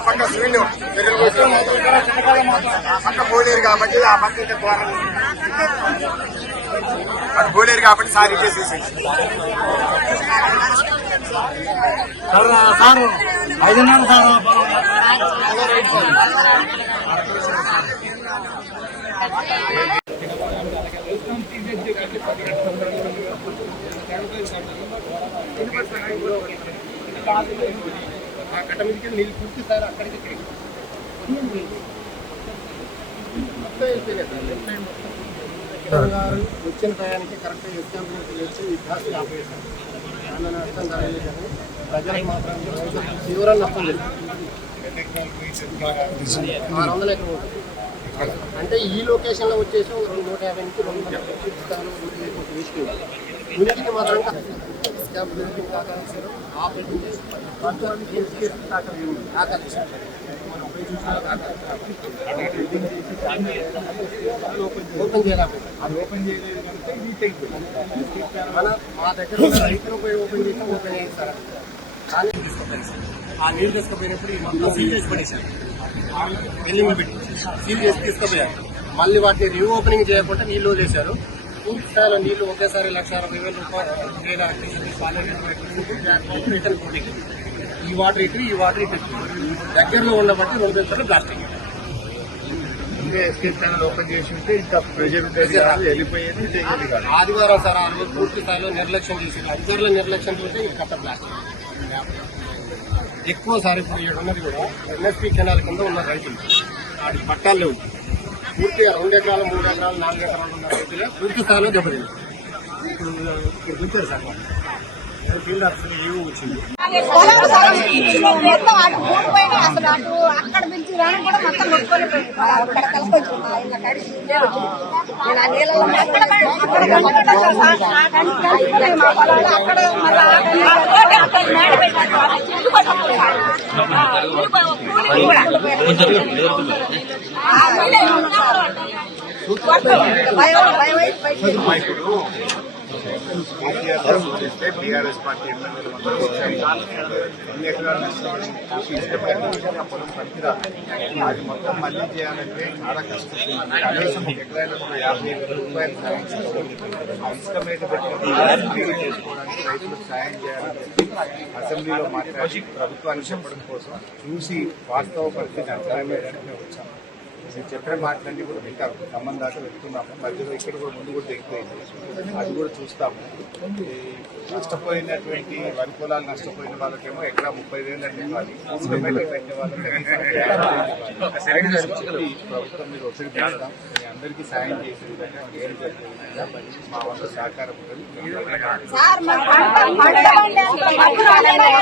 పక్క ఆ పక్క పోలేరు కాబట్టి ఆ పక్క ఇంకా ద్వారం అటు పోలేరు కాబట్టి సార్ ఇచ్చేసేసి చేసేసి సార్ ఐదున్నర సార్. గారు వచ్చిన టయానికి కరెక్ట్ ఎగ్జాంపుల్ వచ్చి ఈ ఆపేశారు చాలా నష్టం జరగలేదు కానీ ప్రజలకు మాత్రం తీవ్ర నష్టం లేదు ఆరు వందల ఎకరం. అంటే ఈ లొకేషన్లో వచ్చేసి ఒక రెండు నూట యాభై నుంచి రెండు వందల ఉనికిని మాత్రం ఆ బిల్డింగ్ చేసి ఓపెన్ చేయలేకపోయింది ఓపెన్ చేయలేదు కనుక మన మా దగ్గర ఉన్న రైతులు పోయి ఓపెన్ చేసి ఓపెన్ చేస్తారు? కానీ ఆ నీళ్ళు తీసుకుపోయినప్పుడు ఈ మొత్తం సీల్ చేసి పడేశారు. బిల్డింగ్ పెట్టి సీల్ చేసి తీసుకుపోయారు. మళ్ళీ వాటిని రీఓపెనింగ్ చేయకుండా నీళ్ళు చేశారు పూర్తి స్థాయిలో నీళ్ళు ఒకేసారి లక్ష అరవై వేల రూపాయలు వేల రిటర్న్ పోటీ ఈ వాటర్ ఇటు ఈ వాటర్ ఇటు దగ్గరలో ఉండబట్టి రెండు పెంచారు ప్లాస్టిక్. ఆదివారం సార్ ఆ రోజు పూర్తి స్థాయిలో నిర్లక్ష్యం చేసి అధికారుల నిర్లక్ష్యం చూస్తే ఈ కట్ట ప్లాస్టిక్. ఎక్కువ సార్ ఇప్పుడు ఉన్నది కూడా ఎన్ఎస్పి కెనాల్ కింద ఉన్న రైతులు. వాడి పట్టాలు లేవు పూర్తిగా రెండు ఎకరాలు మూడు ఎకరాలు నాలుగు ఎకరాలు ఉన్న రైతులే పూర్తి స్థాయిలో దెబ్బతింది ఇప్పుడు ఇక్కడ కూర్చారు సార్ ఫీల్డ్ ఆఫీసర్ వచ్చింది అసలు అటు అక్కడ పిలిచి కూడా మొత్తం అక్కడ కలిసి మా పొలాలు అక్కడ మళ్ళీ చేస్తే బీఆర్ఎస్ పార్టీ ఎమ్మెల్యేలు ఎన్ని ఎకరాలు చూసి పనికిరాదు అది మొత్తం మళ్ళీ చేయాలంటే చాలా కష్టం కనీసం ఒక ఎకరాలకు ఒక యాభై రూపాయలు సాయం ఆ ఇష్టం మీద పెట్టుకుని చేసుకోవడానికి రైతులకు సాయం చేయాలని అసెంబ్లీలో మాట్లాడి ప్రభుత్వాన్ని చెప్పడం కోసం చూసి వాస్తవ పరిస్థితి అంచనా వచ్చాము మీరు చెప్పిన మాటలన్నీ కూడా వింటారు ఖమ్మం దాకా వెళ్తున్నాము మధ్యలో ఇక్కడ కూడా ముందు కూడా దిగిపోయింది అది కూడా చూస్తాము నష్టపోయినటువంటి వరి పొలాలు నష్టపోయిన వాళ్ళకేమో ఎక్కడ ముప్పై వేలు అంటే ఇవ్వాలి వాళ్ళకి ప్రభుత్వం మీద ఒత్తిడి పెడతాం మీ అందరికీ సాయం చేసే విధంగా ఏం జరిగే విధంగా మా వంతు సహకారం ఉంటుంది